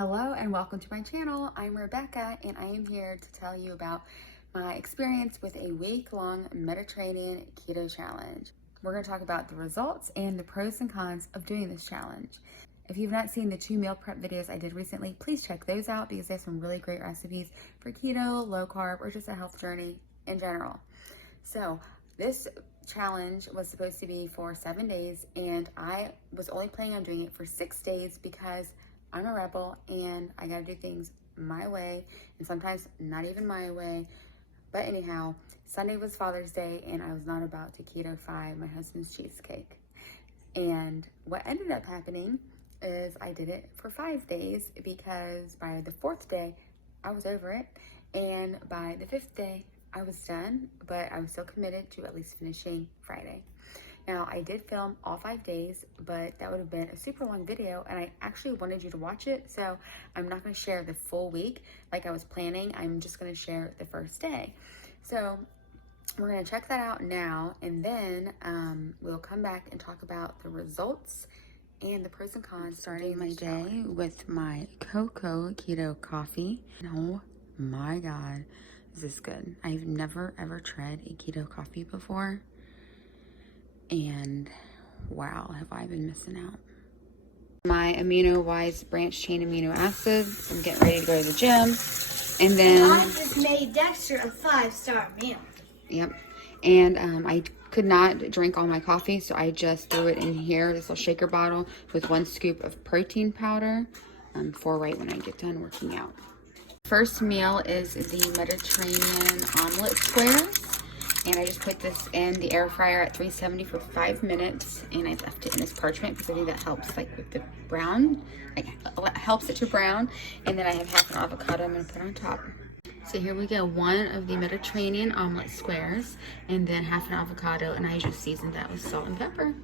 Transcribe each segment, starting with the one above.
Hello and welcome to my channel. I'm Rebecca and I am here to tell you about my experience with a week-long Mediterranean keto challenge. We're going to talk about the results and the pros and cons of doing this challenge. If you've not seen the 2 meal prep videos I did recently, please check those out because they have some really great recipes for keto, low carb, or just a health journey in general. So this challenge was supposed to be for 7 days and I was only planning on doing it for 6 days because I'm a rebel and I gotta do things my way and sometimes not even my way. But anyhow, Sunday was Father's Day and I was not about to keto-fy my husband's cheesecake. And what ended up happening is I did it for 5 days because by the 4th day, I was over it. And by the 5th day, I was done, but I was still committed to at least finishing Friday. Now, I did film all 5 days, but that would have been a super long video, and I actually wanted you to watch it, so I'm not going to share the full week like I was planning. I'm just going to share the first day. So we're going to check that out now, and then we'll come back and talk about the results and the pros and cons. Starting my day with my cocoa keto coffee. Oh my God, is this good? I've never ever tried a keto coffee before. And wow, have I been missing out. My amino-wise branch chain amino acids. I'm getting ready to go to the gym. And then I just made Dexter a 5-star meal. Yep. And I could not drink all my coffee, so I just threw it in here, this little shaker bottle with 1 scoop of protein powder for right when I get done working out. First meal is the Mediterranean omelet squares. And I just put this in the air fryer at 370 for 5 minutes, and I left it in this parchment because I think that helps like with the brown, like helps it to brown. And then I have half an avocado I'm gonna put on top. So here we go, 1 of the Mediterranean omelet squares, and then half an avocado, and I just seasoned that with salt and pepper.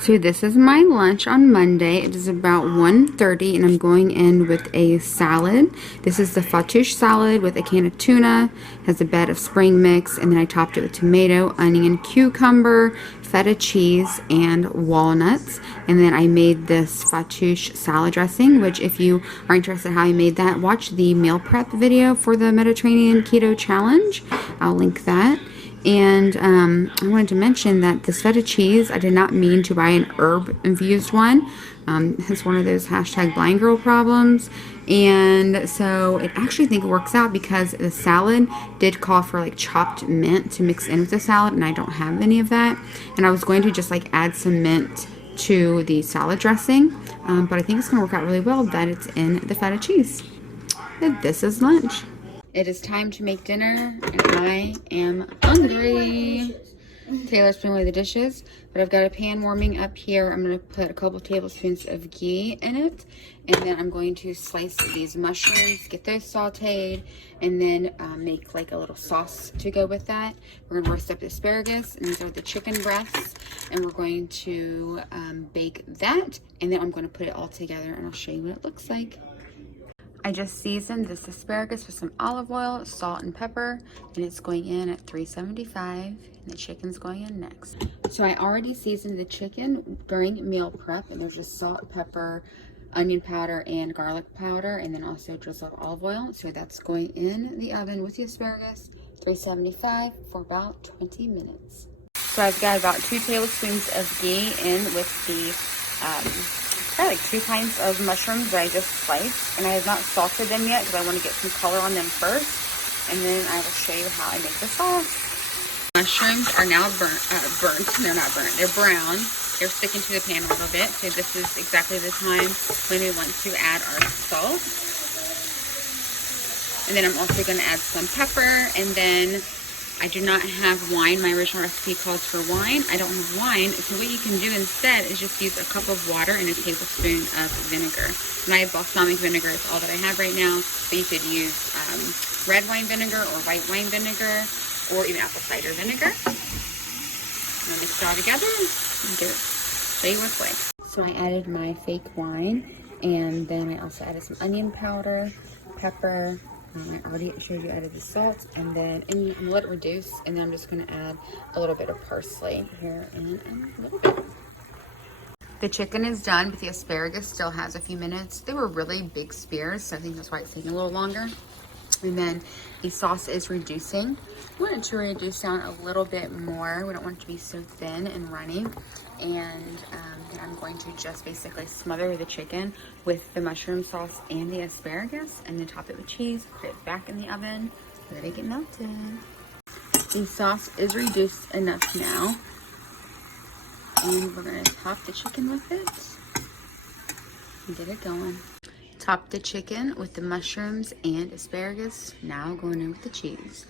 So this is my lunch on Monday. It is about 1:30 and I'm going in with a salad. This is the fattoush salad with a can of tuna, has a bed of spring mix, and then I topped it with tomato, onion, cucumber, feta cheese, and walnuts. And then I made this fattoush salad dressing, which if you are interested in how I made that, watch the meal prep video for the Mediterranean Keto Challenge. I'll link that. And I wanted to mention that this feta cheese, I did not mean to buy an herb-infused one. It's one of those hashtag blind girl problems. And so I actually think it works out because the salad did call for like chopped mint to mix in with the salad, and I don't have any of that. And I was going to just like add some mint to the salad dressing, but I think it's going to work out really well that it's in the feta cheese. And this is lunch. It is time to make dinner, and I am hungry. Taylor's putting away the dishes, but I've got a pan warming up here. I'm going to put a couple tablespoons of ghee in it, and then I'm going to slice these mushrooms, get those sauteed, and then make like a little sauce to go with that. We're going to roast up the asparagus, and these are the chicken breasts, and we're going to bake that, and then I'm going to put it all together, and I'll show you what it looks like. I just seasoned this asparagus with some olive oil, salt, and pepper, and it's going in at 375, and the chicken's going in next. So I already seasoned the chicken during meal prep, and there's just salt, pepper, onion powder, and garlic powder, and then also drizzle of olive oil. So that's going in the oven with the asparagus, 375 for about 20 minutes. So I've got about 2 tablespoons of ghee in with the probably like 2 kinds of mushrooms that I just sliced, and I have not salted them yet because I want to get some color on them first, and then I will show you how I make the sauce. Mushrooms are now burnt. They're not burnt. They're brown. They're sticking to the pan a little bit, so this is exactly the time when we want to add our salt. And then I'm also going to add some pepper, and then I do not have wine. My original recipe calls for wine. I don't have wine, so what you can do instead is just use a cup of water and a tablespoon of vinegar. And I have balsamic vinegar. It's all that I have right now, but you could use red wine vinegar or white wine vinegar or even apple cider vinegar. I'm going to mix it all together and show you what's like. So I added my fake wine, and then I also added some onion powder, pepper, and I already showed you added the salt, and then let it reduce, and then I'm just going to add a little bit of parsley here in a little bit. The chicken is done, but the asparagus still has a few minutes. They were really big spears, so I think that's why it's taking a little longer. And then the sauce is reducing. We want it to reduce down a little bit more. We don't want it to be so thin and runny. And then I'm going to just basically smother the chicken with the mushroom sauce and the asparagus, and then top it with cheese, put it back in the oven, let it get melted. The sauce is reduced enough now. And we're gonna top the chicken with it and get it going. Top the chicken with the mushrooms and asparagus. Now going in with the cheese.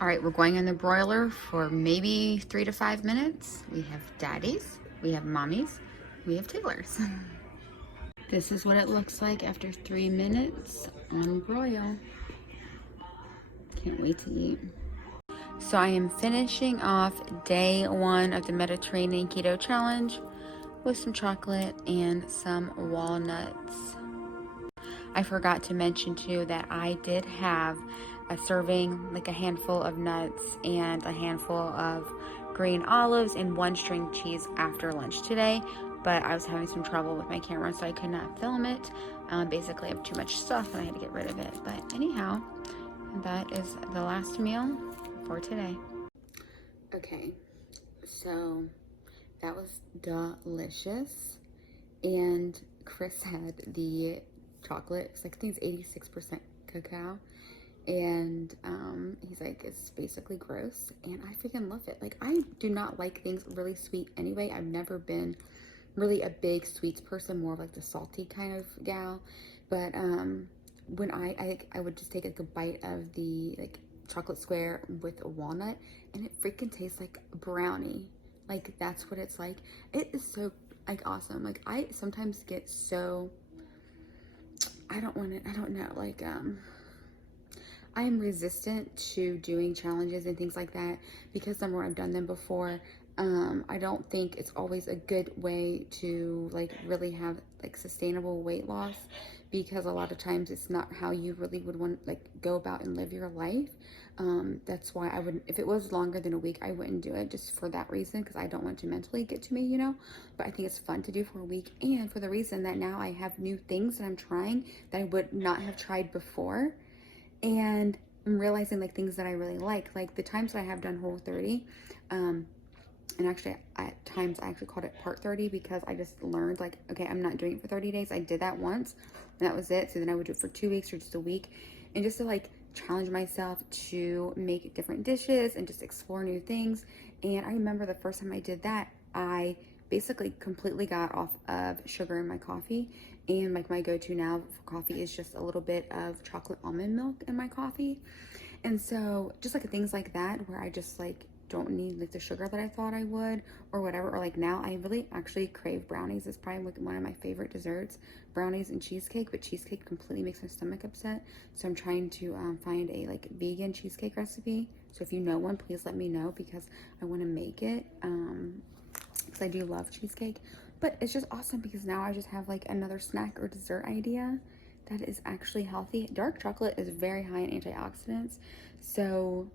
All right, we're going in the broiler for maybe 3 to 5 minutes. We have daddies, we have mommies, we have Taylors. This is what it looks like after 3 minutes on broil. Can't wait to eat. So I am finishing off day 1 of the Mediterranean Keto Challenge with some chocolate and some walnuts. I forgot to mention too that I did have a serving, like a handful of nuts and a handful of green olives and 1 string cheese after lunch today, but I was having some trouble with my camera, so I could not film it. Basically I have too much stuff and I had to get rid of it. But anyhow, that is the last meal for today. Okay, so that was delicious. And Chris had the chocolate. It's like, I think it's 86% cacao. And he's like, it's basically gross. And I freaking love it. Like, I do not like things really sweet anyway. I've never been really a big sweets person, more of like the salty kind of gal. But when I would just take like a bite of the like chocolate square with a walnut, and it freaking tastes like brownie. Like, that's what it's like. It is so like awesome. Like, I sometimes get so, I don't know, like I am resistant to doing challenges and things like that because number one, I've done them before. I don't think it's always a good way to like really have like sustainable weight loss, because a lot of times it's not how you really would want like go about and live your life. That's why I wouldn't, if it was longer than a week, I wouldn't do it, just for that reason, because I don't want to mentally get to me, you know. But I think it's fun to do for a week, and for the reason that now I have new things that I'm trying that I would not have tried before. And I'm realizing like things that I really like the times that I have done Whole30, and actually at times I actually called it Part 30 because I just learned like, okay, I'm not doing it for 30 days. I did that once and that was it. So then I would do it for 2 weeks or just a week, and just to like challenge myself to make different dishes and just explore new things. And I remember the first time I did that, I basically completely got off of sugar in my coffee. And like my go-to now for coffee is just a little bit of chocolate almond milk in my coffee. And so just like things like that where I just like don't need like the sugar that I thought I would or whatever. Or like now I really actually crave brownies. It's probably like one of my favorite desserts, brownies and cheesecake, but cheesecake completely makes my stomach upset. So I'm trying to find a like vegan cheesecake recipe. So if you know one, please let me know because I want to make it. Because I do love cheesecake. But it's just awesome because now I just have like another snack or dessert idea that is actually healthy. Dark chocolate is very high in antioxidants, so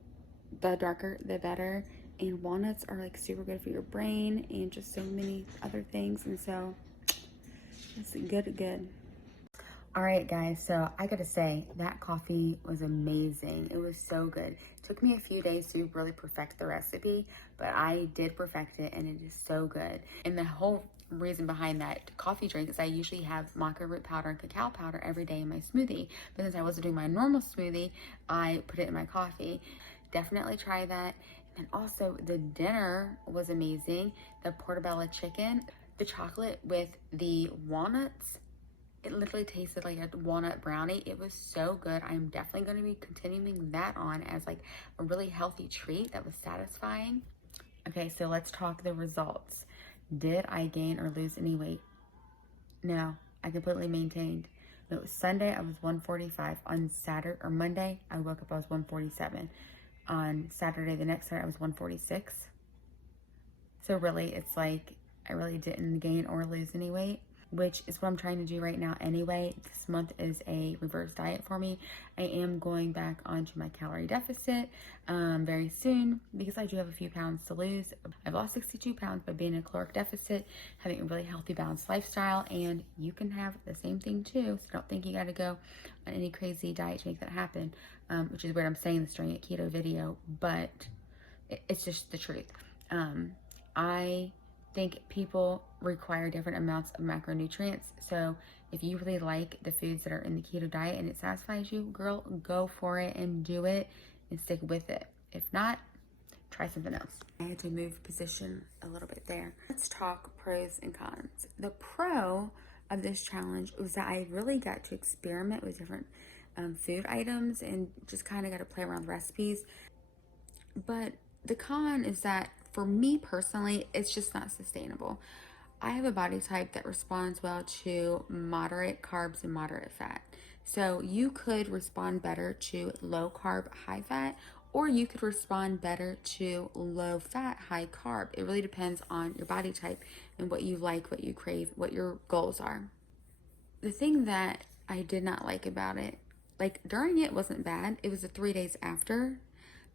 the darker the better. And walnuts are like super good for your brain and just so many other things. And so it's good. All right, guys, so I gotta say that coffee was amazing. It was so good. It took me a few days to really perfect the recipe, but I did perfect it, and it is so good. And the whole reason behind that coffee drink is I usually have maca root powder and cacao powder every day in my smoothie, but since I wasn't doing my normal smoothie, I put it in my coffee. Definitely try that. And also the dinner was amazing. The portobello chicken, the chocolate with the walnuts, it literally tasted like a walnut brownie. It was so good. I'm definitely going to be continuing that on as like a really healthy treat that was satisfying. Okay, so let's talk the results. Did I gain or lose any weight? No, I completely maintained. It was Sunday, I was 145. On Saturday or Monday, I woke up, I was 147. On Saturday, the next Saturday, I was 146. So really, it's like I really didn't gain or lose any weight. which is what I'm trying to do right now anyway. This month is a reverse diet for me. I am going back onto my calorie deficit very soon because I do have a few pounds to lose. I've lost 62 pounds by being in a caloric deficit, having a really healthy, balanced lifestyle, and you can have the same thing too. So don't think you got to go on any crazy diet to make that happen, which is weird. I'm saying this during a keto video, but it's just the truth. I think people require different amounts of macronutrients. So if you really like the foods that are in the keto diet and it satisfies you, girl, go for it and do it and stick with it. If not, try something else. I had to move position a little bit there. Let's talk pros and cons. The pro of this challenge was that I really got to experiment with different food items and just kind of got to play around with recipes. But the con is that for me personally, it's just not sustainable. I have a body type that responds well to moderate carbs and moderate fat. So you could respond better to low carb, high fat, or you could respond better to low fat, high carb. It really depends on your body type and what you like, what you crave, what your goals are. The thing that I did not like about it, like during it wasn't bad. It was the 3 days after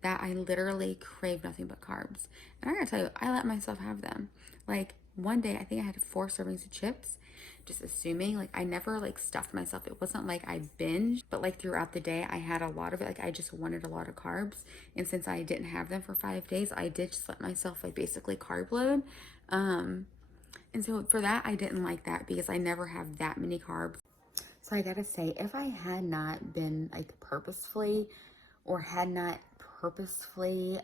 that I literally craved nothing but carbs. And I gotta tell you, I let myself have them. Like one day, I think I had 4 servings of chips, just assuming. Like I never like stuffed myself. It wasn't like I binged, but like throughout the day, I had a lot of it. Like I just wanted a lot of carbs. And since I didn't have them for 5 days, I did just let myself like basically carb load. And so for that, I didn't like that because I never have that many carbs. So I gotta say, if I had not been like purposefully or had not purposefully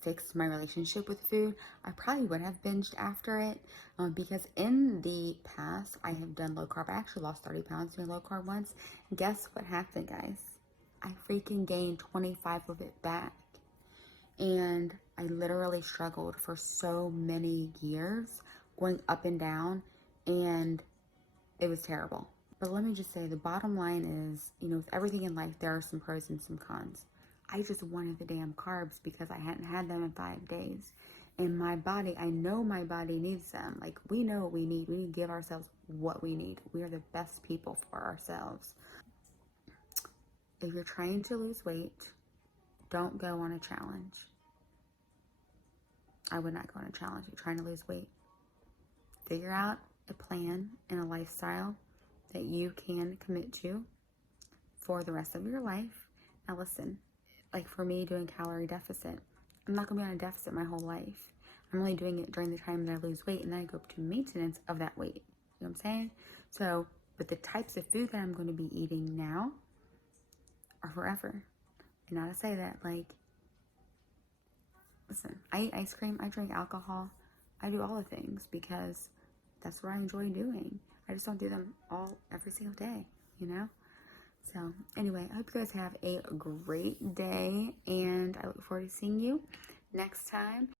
fixed my relationship with food, I probably would have binged after it because in the past, I have done low carb. I actually lost 30 pounds doing low carb once. And guess what happened, guys? I freaking gained 25 of it back. And I literally struggled for so many years going up and down, and it was terrible. But let me just say, the bottom line is, with everything in life, there are some pros and some cons. I just wanted the damn carbs because I hadn't had them in 5 days. And my body, I know my body needs them. Like, we know what we need. We need to give ourselves what we need. We are the best people for ourselves. If you're trying to lose weight, don't go on a challenge. I would not go on a challenge if you're trying to lose weight. Figure out a plan and a lifestyle that you can commit to for the rest of your life. Now listen, like for me doing calorie deficit, I'm not gonna be on a deficit my whole life. I'm only doing it during the time that I lose weight, and then I go up to maintenance of that weight. You know what I'm saying? So, but the types of food that I'm going to be eating now are forever. And not to say that, like, listen, I eat ice cream, I drink alcohol, I do all the things because that's what I enjoy doing. I just don't do them all every single day, So anyway, I hope you guys have a great day, and I look forward to seeing you next time.